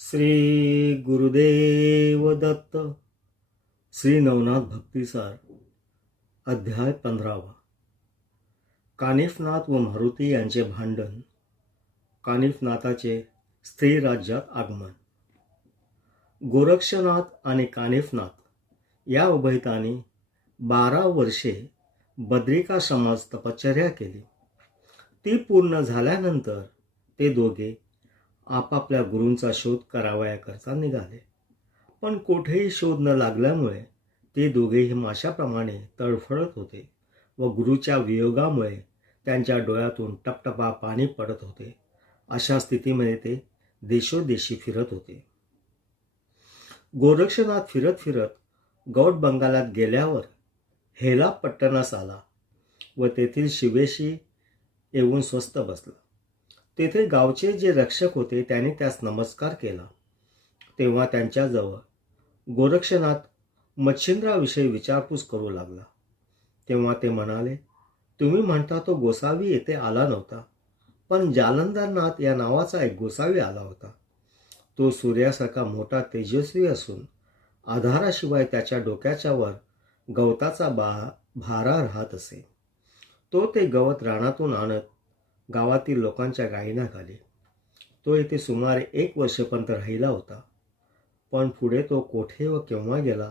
श्री गुरुदेव दत्त. श्री नवनाथ भक्तिसार. अध्याय 15. कानिफनाथ व मारुती यांचे भांडण. कानिफनाथाचे स्त्री राज्यात आगमन. गोरक्षनाथ आणि कानिफनाथ या उभयतांनी 12 वर्षे बद्रिकाश्रमात तपश्चर्या केली. ती पूर्ण झाल्यानंतर ते दोघे आपापल्या गुरूंचा शोध करावयाकरता निघाले. पण कोठेही शोध न लागल्यामुळे ते दोघेही माशाप्रमाणे तडफडत होते व गुरूच्या वियोगामुळे त्यांच्या डोळ्यातून टपटपा पाणी पडत होते. अशा स्थितीमध्ये ते देशोदेशी फिरत होते. गोरक्षनाथ फिरत फिरत गौड बंगालात गेल्यावर हेला पट्टणास आला व तेथील शिवेशी येऊन स्वस्थ बसला. तेथे गावचे जे रक्षक होते त्यांनी त्यास नमस्कार केला. तेव्हा त्यांच्याजवळ गोरक्षनाथ मच्छिंद्राविषयी विचारपूस करू लागला. तेव्हा ते म्हणाले, तुम्ही म्हणता तो गोसावी येथे आला नव्हता, पण जालंधरनाथ या नावाचा एक गोसावी आला होता. तो सूर्यासारखा मोठा तेजस्वी असून आधाराशिवाय त्याच्या डोक्याच्या वर गवताचा भारा राहत असे. तो ते गवत रानातून आणत गावातील लोकांच्या गायींना घाले. तो येथे सुमारे 1 वर्षपर्यंत राहिला होता, पण पुढे तो कोठे व केव्हा गेला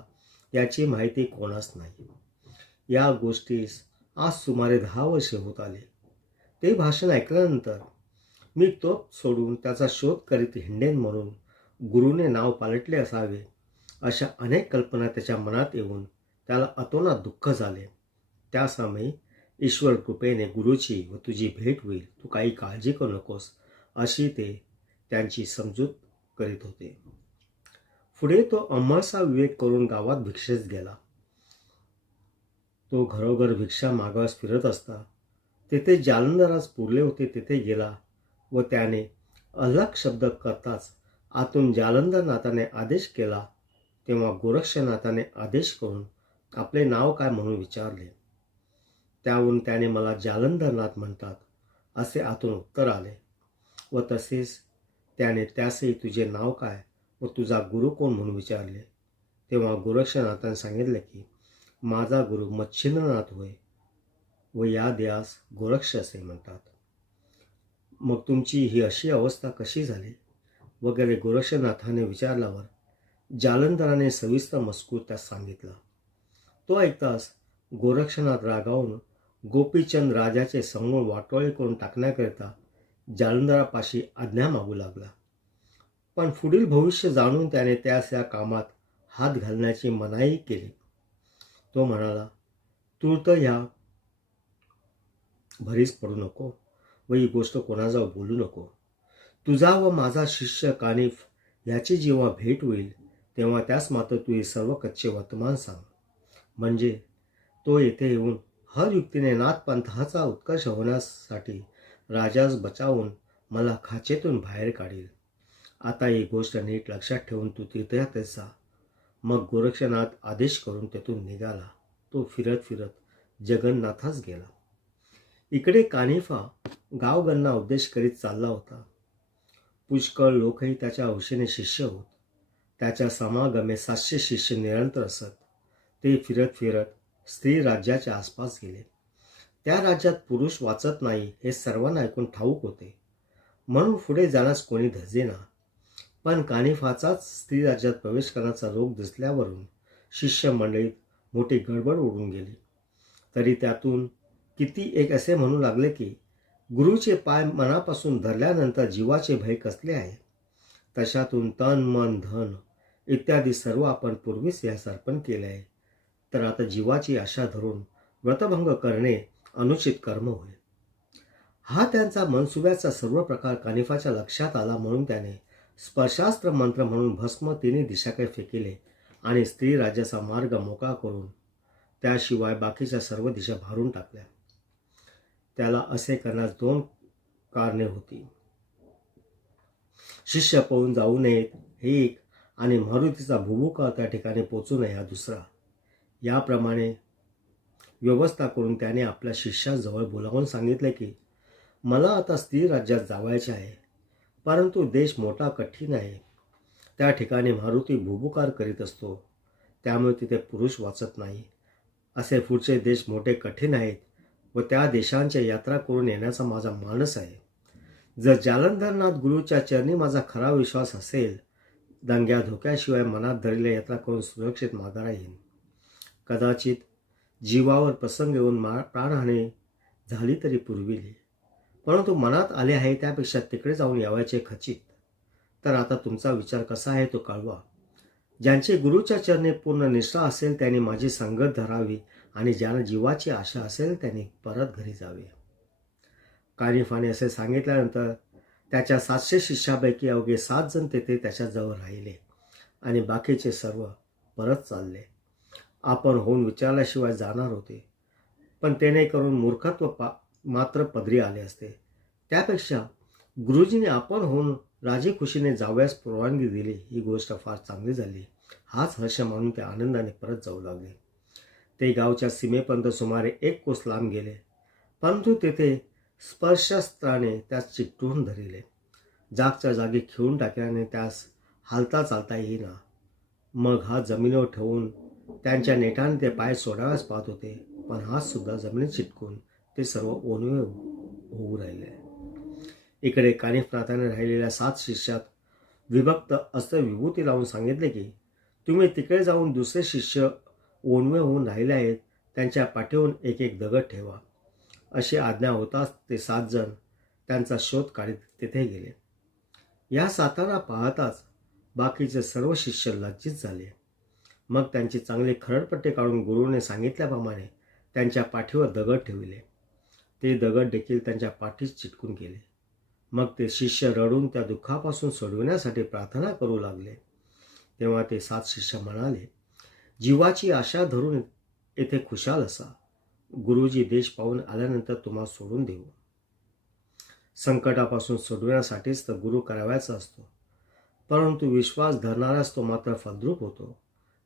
याची माहिती कोणास नाही. या गोष्टीस आज सुमारे 10 वर्षे होत आले. ते भाषण ऐकल्यानंतर मी तो सोडून त्याचा शोध करीत हिंडेन म्हणून गुरुने नाव पालटले असावे अशा अनेक कल्पना त्याच्या मनात येऊन त्याला अतोनात दुःख झाले. त्या समय ईश्वर कृपेने गुरुची व तुझी भेट होईल, तू काही काळजी करू नकोस, अशी ते त्यांची समजूत करीत होते. पुढे तो अम्माचा विवेक करून गावात भिक्षेस गेला. तो घरोघर भिक्षा मागास फिरत असता तेथे जालंधरास पुरले होते तेथे गेला व त्याने अलग शब्द करताच आतून जालंधरनाथाने आदेश केला. तेव्हा गोरक्षनाथाने आदेश करून आपले नाव काय म्हणून विचारले. त्यावरून त्याने मला जालंधरनाथ म्हणतात असे आतून उत्तर आले व तसेच त्याने त्यासही तुझे नाव काय व तुझा गुरु कोण म्हणून विचारले. तेव्हा गोरक्षनाथाने सांगितले की माझा गुरु मच्छिंद्रनाथ होय व या देहास गोरक्ष असे म्हणतात. मग तुमची ही अशी अवस्था कशी झाली वगैरे गोरक्षनाथाने विचारल्यावर जालंधराने सविस्तर मजकूर त्यास सांगितला. तो ऐकताच गोरक्षनाथ रागावून गोपीचंद राजाचे समूळ वाटोळे करून टाकण्याकरिता जालंधरापाशी आज्ञा मागू लागला. पण पुढील भविष्य जाणून त्याने त्यास या कामात हात घालण्याची मनाई केली. तो म्हणाला, तूर्त ह्या भरीस पडू नको व ही गोष्ट कोणाजवळ बोलू नको. तुझा व माझा शिष्य कानिफ याची जेव्हा भेट होईल तेव्हा त्यास मात्र तू हे सर्व कच्चे वर्तमान सांग. म्हणजे तो येथे येऊन हर युक्तीने नाथपंथाचा उत्कर्ष होण्यासाठी राजास बचावून मला खाचेतून बाहेर काढील. आता ही गोष्ट नीट लक्षात ठेवून तू तीर्थयात्रेत जा. मग गोरक्षनाथ आदेश करून तेथून निघाला. तो फिरत फिरत जगन्नाथास गेला. इकडे कानिफा गावगणना उपदेश करीत चालला होता. पुष्कळ लोकही त्याच्या हौशेने शिष्य होत. त्याच्या समागमे 700 शिष्य निरंतर असत. ते फिरत फिरत स्त्री राज्याच्या आसपास गेले. त्या राज्यात पुरुष वाचत नाही हे सर्वांना ऐकून ठाऊक होते, म्हणून पुढे जाण्यास कोणी धजेना. पण कानिफाचाच स्त्री राज्यात प्रवेश करण्याचा रोग दिसल्यावरून शिष्य मंडळीत मोठी गडबड उडून गेली. तरी त्यातून किती एक असे म्हणू लागले की गुरुचे पाय मनापासून धरल्यानंतर जीवाचे भय कसले आहे. तशातून तन मन धन इत्यादी सर्व आपण पूर्वीच यास अर्पण केले आहे, तर आता जीवाची आशा धरून व्रतभंग करणे अनुचित कर्म होय. हा त्यांचा मनसुब्याचा सर्व प्रकार कानिफाच्या लक्षात आला, म्हणून त्याने स्पर्शास्त्र मंत्र म्हणून भस्म 3 दिशाकडे फेकिले आणि स्त्री राज्याचा मार्ग मोकळा करून त्याशिवाय बाकीच्या सर्व दिशा भारून टाकल्या. त्याला असे करण्यास 2 कारणे होती. शिष्य पळून जाऊ नयेत हे एक, आणि मारुतीचा भुभुका त्या ठिकाणी पोचू नये हा दुसरा. याप्रमाणे व्यवस्था करून त्याने आपल्या शिष्याजवळ बोलावून सांगितले की मला आता स्त्री राज्यात जावायचे आहे, परंतु देश मोठा कठीण आहे. त्या ठिकाणी मारुती भुभुकार करीत असतो, त्यामुळे तिथे पुरुष वाचत नाही. असे पुढचे देश मोठे कठीण आहेत व त्या देशांच्या यात्रा करून येण्याचा माझा मानस आहे. जर जालंधरनाथ गुरुच्या चरणी माझा खरा विश्वास असेल, दंग्या धोक्याशिवाय मनात धरलेल्या यात्रा करून सुरक्षित माघारा येईन. कदाचित जीवावर प्रसंग येऊन प्राणहानी झाली तरी पुरविली, परंतु मनात आले आहे त्यापेक्षा तिकडे जाऊन यावायचे खचित. तर आता तुमचा विचार कसा आहे तो कळवा. ज्यांची गुरुच्या चरणी पूर्ण निष्ठा असेल त्यांनी माझी संगत धरावी आणि ज्यांना जीवाची आशा असेल त्यांनी परत घरी जावे. कानिफाने असे सांगितल्यानंतर त्याच्या 700 शिष्यापैकी अवघे 7 जण तेथे त्याच्याजवळ राहिले आणि बाकीचे सर्व परत चालले. आपण होऊन विचारल्याशिवाय जाणार होते, पण त्याने करून मूर्खत्व मात्र पदरी आले असते. त्यापेक्षा गुरुजीने आपण होऊन राजी खुशीने जावयास परवानगी दिली, ही गोष्ट फार चांगली झाली. हाच हर्ष मानून ते आनंदाने परत जाऊ लागले. ते गावच्या सीमेपर्यंत सुमारे 1 कोस लांब गेले, परंतु तेथे स्पर्शस्त्राने त्यास चिकटून धरिले. जागच्या जागी खिळून टाकल्याने त्यास हालता चालता येईना. मग हात जमिनीवर ठेवून त्यांच्या नेटाने ते पाय सोडाव्यास पाहत होते, पण हात सुद्धा जमिनीत चिटकून ते सर्व ओनवे होऊ राहिले. इकडे कानिफनाथाने राहिलेल्या 7 शिष्यात विभक्त अस्त्र विभूती लावून सांगितले की तुम्ही तिकडे जाऊन दुसरे शिष्य ओनवे होऊन राहिले आहेत त्यांच्या पाठीवरून एक एक दगड ठेवा. अशी आज्ञा होताच ते 7 जण त्यांचा शोध काढीत तेथे गेले. या 7 पाहताच बाकीचे सर्व शिष्य लज्जित झाले. मग त्यांची चांगली खरडपट्टी काढून गुरुने सांगितल्याप्रमाणे त्यांच्या पाठीवर दगड ठेवले. ते दगड देखील त्यांच्या पाठीस चिटकून गेले. मग ते शिष्य रडून त्या दुःखापासून सोडविण्यासाठी प्रार्थना करू लागले. तेव्हा ते 7 शिष्य म्हणाले, जीवाची आशा धरून येथे खुशाल असा. गुरुजी देश पाहून आल्यानंतर तुम्हाला सोडून देऊ. संकटापासून सोडविण्यासाठीच तर गुरु करावायचा असतो, परंतु विश्वास धरणाराच तो मात्र फलद्रूप होतो.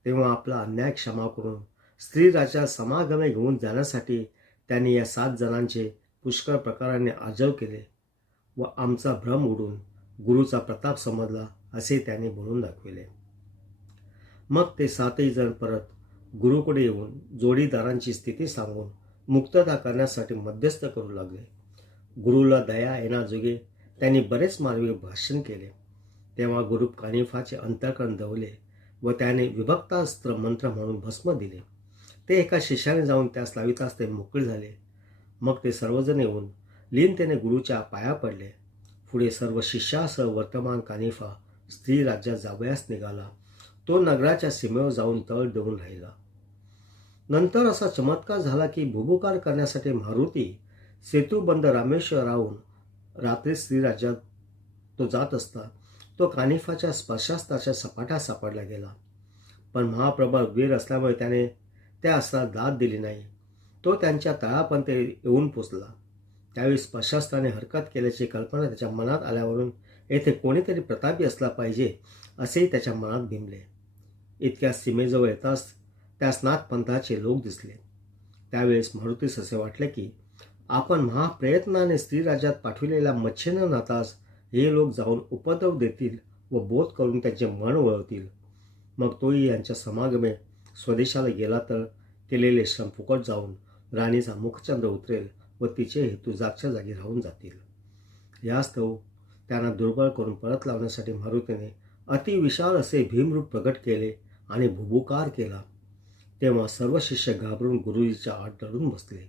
तेव्हा आपला अन्याय क्षमा करून स्त्री राजा समागमे घेऊन जाण्यासाठी त्यांनी या 7 जणांचे पुष्कळ प्रकाराने आजव केले व आमचा भ्रम उडून गुरुचा प्रताप समजला असे त्यांनी बोलून दाखविले. मग ते 7 जण परत गुरुकडे येऊन जोडीदारांची स्थिती सांगून मुक्तता करण्यासाठी मध्यस्थ करू लागले. गुरुला दया येण्याजोगे त्यांनी बरेच मार्मिक भाषण केले. तेव्हा गुरु कानिफाचे अंतःकरण दवले व त्याने विभक्तास्त्र मंत्र म्हणून भस्म दिले. ते एका शिष्याने जाऊन त्यास लाविताच ते मोकळे झाले. मग ते सर्वजण येऊन लीनतेने गुरुच्या पाया पडले. पुढे सर्व शिष्यासह वर्तमान कानिफा स्त्री राज्यात जावयास निघाला. तो नगराच्या सीमेवर जाऊन तळ देऊन राहिला. नंतर असा चमत्कार झाला की भुभुकार करण्यासाठी मारुती सेतुबंद रामेश्वराहून रात्री स्त्री राज्यात तो जात असता तो कानिफाच्या स्पर्शास्त्राच्या सपाटा सापडला गेला. पण महाप्रबळ वीर असल्यामुळे त्याने त्या अस्त्राला दाद दिली नाही. तो त्यांच्या तळापर्यंत येऊन पोचला. त्यावेळी स्पर्शास्त्राने हरकत केल्याची कल्पना त्याच्या मनात आल्यावरून येथे कोणीतरी प्रतापी असला पाहिजे असेही त्याच्या मनात भिनले. इतक्या सीमेजवळ येताच त्यास नाथपंथाचे लोक दिसले. त्यावेळेस मारुतीस असे वाटले की आपण महाप्रयत्नाने स्त्री राज्यात पाठविलेल्या मच्छिंद्रनाथास हे लोक जाऊन उपद्रव देतील व बोध करून त्यांचे मन वळवतील. मग तोही यांच्या समागमे स्वदेशाला गेला तर केलेले श्रम फुकट जाऊन राणीचा मुखचंद्र उतरेल व तिचे हेतू जागच्या जागी राहून जातील. यास्तव त्यांना दुर्बळ करून परत लावण्यासाठी मारुतीने अतिविशाल असे भीमरूप प्रकट केले आणि भुभुकार केला. तेव्हा सर्व शिष्य घाबरून गुरुजीच्या आड दडून बसले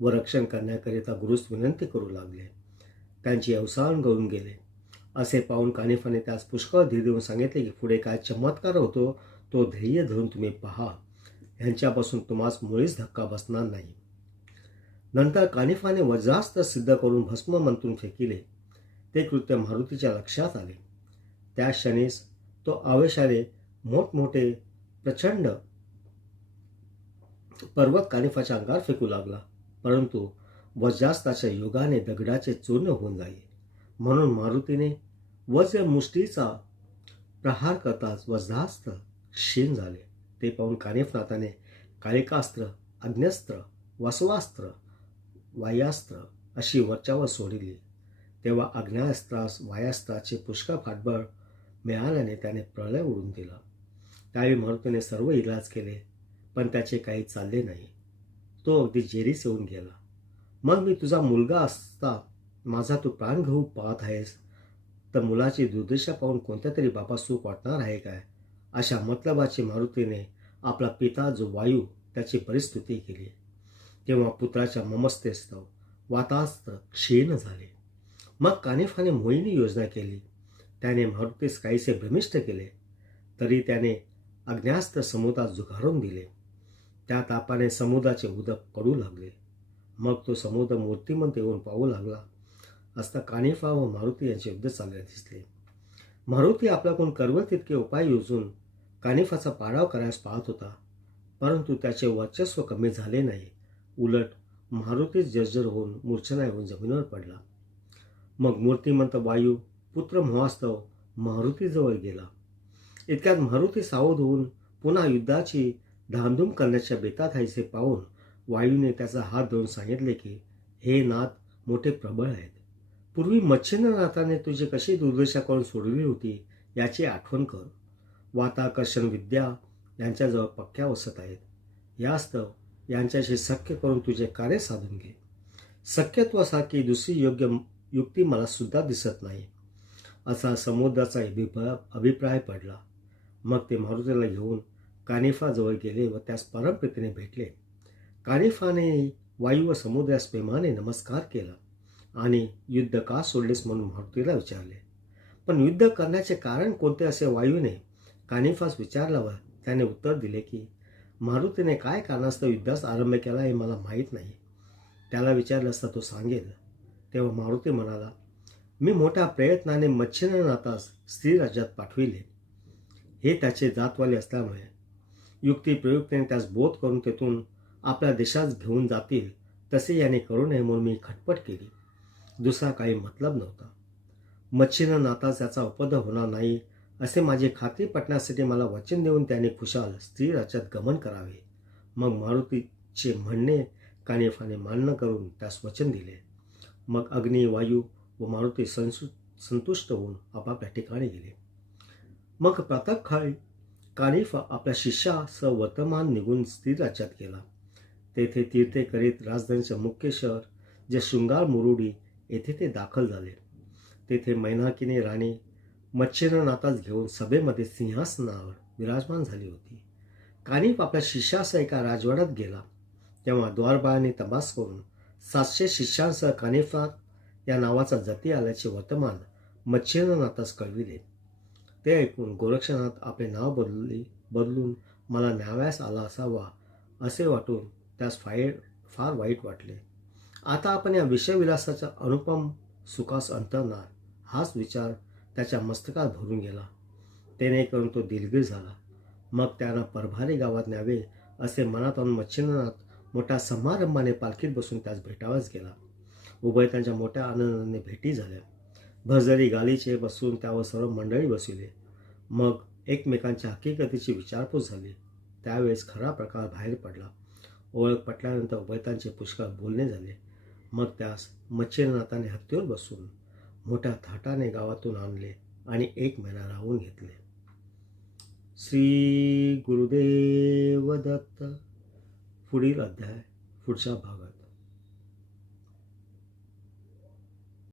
व रक्षण करण्याकरिता गुरुस विनंती करू लागले. त्यांची अवसान गळून गेले. असे पाहून कानिफाने त्यास पुष्कळ धीर देऊन सांगितले की पुढे काय चमत्कार होतो तो धैर्य धरून तुम्ही पहा. ह्यांच्यापासून तुम्हास मुळीच धक्का बसणार नाही. नंतर कानिफाने वज्रास्त्र सिद्ध करून भस्म मंत्रून फेकिले. ते कृत्य मारुतीच्या लक्षात आले. त्या क्षणीच तो आवेशाने मोठमोठे प्रचंड पर्वत कानिफाच्या अंगावर फेकू लागला, परंतु वज्रास्त्राच्या युगाने दगडाचे चूर्ण होऊन जाई. म्हणून मारुतीने वज्र मुष्टीचा प्रहार करताच वज्रास्त्र क्षीण झाले. ते पाहून कानिफनाथाने कालिकास्त्र, अग्न्यस्त्र, वसवास्त्र, वायास्त्र अशी वरच्यावर सोडली. तेव्हा आग्नेयास्त्रास वायास्त्राचे पुष्कळ फाटबळ मिळाल्याने त्याने प्रलय उडून दिला. त्यावेळी मारुतीने सर्व इलाज केले, पण त्याचे काही चालले नाही. तो अगदी जेरीस येऊन गेला. मग मी तुझा मुलगा असता माझा तू प्राण घेऊ पाहत आहेस, तर मुलाची दुर्दशा पाहून कोणत्या तरी बाबा सुख वाटणार आहे काय? अशा मतलबाची मारुतीने आपला पिता जो वायू त्याची परिस्थिती केली. तेव्हा पुत्राच्या ममस्तेस्तव वातास्त्र क्षीण झाले. मग कानिफाने मोहिनी योजना केली. त्याने मारुतीस काहीसे भ्रमिष्ट केले, तरी त्याने अग्न्यास्त्र समुद्रात झुगारून दिले. त्या तापाने समुद्राचे उदक पडू लागले. मग तो समुद्र मूर्तिमंत येऊन पाहू लागला असता कानिफा व मारुती यांचे युद्ध चालले दिसले. मारुती आपल्याकडून करवल तितके उपाय योजून कानिफाचा पाडाव करायस पाहत होता, परंतु त्याचे वर्चस्व कमी झाले नाही. उलट मारुतीच जर्जर होऊन मूर्छना येऊन जमिनीवर पडला. मग मूर्तिमंत वायू पुत्र मोहास्तव मारुतीजवळ गेला. इतक्यात मारुती सावध होऊन पुन्हा युद्धाची धामधूम करण्याच्या बेतात हायसे पाहून वायूने त्याचा हात धरून सांगितले की, हे नाथ मोठे प्रबळ आहेत. पूर्वी मच्छिंद्रनाथाने तुझी कशी दुर्दशा करून सोडविली होती याची आठवण कर. वाताकर्षण विद्या यांच्याजवळ पक्क्या वसत आहेत. यास्तव यांच्याशी सख्य करून तुझे कार्य साधून घे. सख्यत्वासारखी दुसरी योग्य युक्ती मला सुद्धा दिसत नाही, असा समुद्राचा अभिप्राय पडला. मग ते मारुतीला घेऊन कानिफाजवळ गेले व त्यास परमप्रीतीने भेटले. कानिफाने वायू व समुद्रास प्रेमाने नमस्कार केला आणि युद्ध का सोडलेस म्हणून मारुतीला विचारले. पण युद्ध करण्याचे कारण कोणते असे वायूने कानिफास विचारल्यावर त्याने उत्तर दिले की, मारुतीने काय कारणास्तव युद्धास आरंभ केला हे मला माहीत नाही. त्याला विचारलं असता तो सांगेल. तेव्हा मारुती म्हणाला, मी मोठ्या प्रयत्नाने मच्छिंद्रनाथास स्त्री राज्यात पाठविले. हे त्याचे जातवाले असल्यामुळे युक्तिप्रयुक्तीने त्यास बोध करून तेथून आपल्या देशात घेऊन जातील तसे याने करू नये म्हणून मी खटपट केली. दुसरा काही मतलब नव्हता. मच्छिंद्रनाथास याचा उपद्रव होणार नाही असे माझी खात्री पटण्यासाठी मला वचन देऊन त्याने खुशाल स्त्री राज्यात गमन करावे. मग मारुतीचे म्हणणे कानिफाने मान्य करून त्यास वचन दिले. मग अग्नी, वायू व मारुती संतुष्ट होऊन आपापल्या ठिकाणी गेले. मग प्रातःकाळी कानिफा आपल्या शिष्यासह वर्तमान निघून स्त्री राज्यात गेला. तेथे तीर्थे करीत राजधानीचे मुख्य शहर जे शृंगार मुरुडी येथे ते दाखल झाले. तेथे मैनाकीने राणी मच्छिंद्रनाथास घेऊन सभेमध्ये सिंहासनावर विराजमान झाली होती. कानिफ आपल्या शिष्यासह एका राजवाड्यात गेला. तेव्हा द्वारपाळांनी तपास करून 700 शिष्यांसह कानिफा या नावाचा जती आल्याचे वर्तमान मच्छिंद्रनाथास कळविले. ते ऐकून गोरक्षनाथ आपले नाव बदलून मला न्यावयास आला असावा असे वाटून त्यास फार वाईट वाटले. आता आपण या विषयविलासाच्या अनुपम सुखास अंतरणार हाच विचार त्याच्या मस्तकात भरून गेला. त्याने करून तो दिलगीर झाला. मग त्यांना परभारी गावात न्यावे असे मनात आणून मच्छिंद्रनाथ मोठ्या समारंभाने पालखीत बसून त्यास भेटावयास गेला. उभय त्यांच्या मोठ्या आनंदाने भेटी झाल्या. भरजरी गालीचे बसून त्यावर सर्व मंडळी बसविले. मग एकमेकांच्या हकीकतीची विचारपूस झाली. त्यावेळेस खरा प्रकार बाहेर पडला. ओळख पटल्यानंतर उभयतांचे पुष्कळ बोलणे झाले. मग त्यास मच्छिंद्रनाथाने हत्तीवर बसून मोठ्या थाटाने गावातून आणले आणि 1 महिना राहून घेतले. श्री गुरुदेव दत्त. पुढील अध्याय पुढच्या भागात.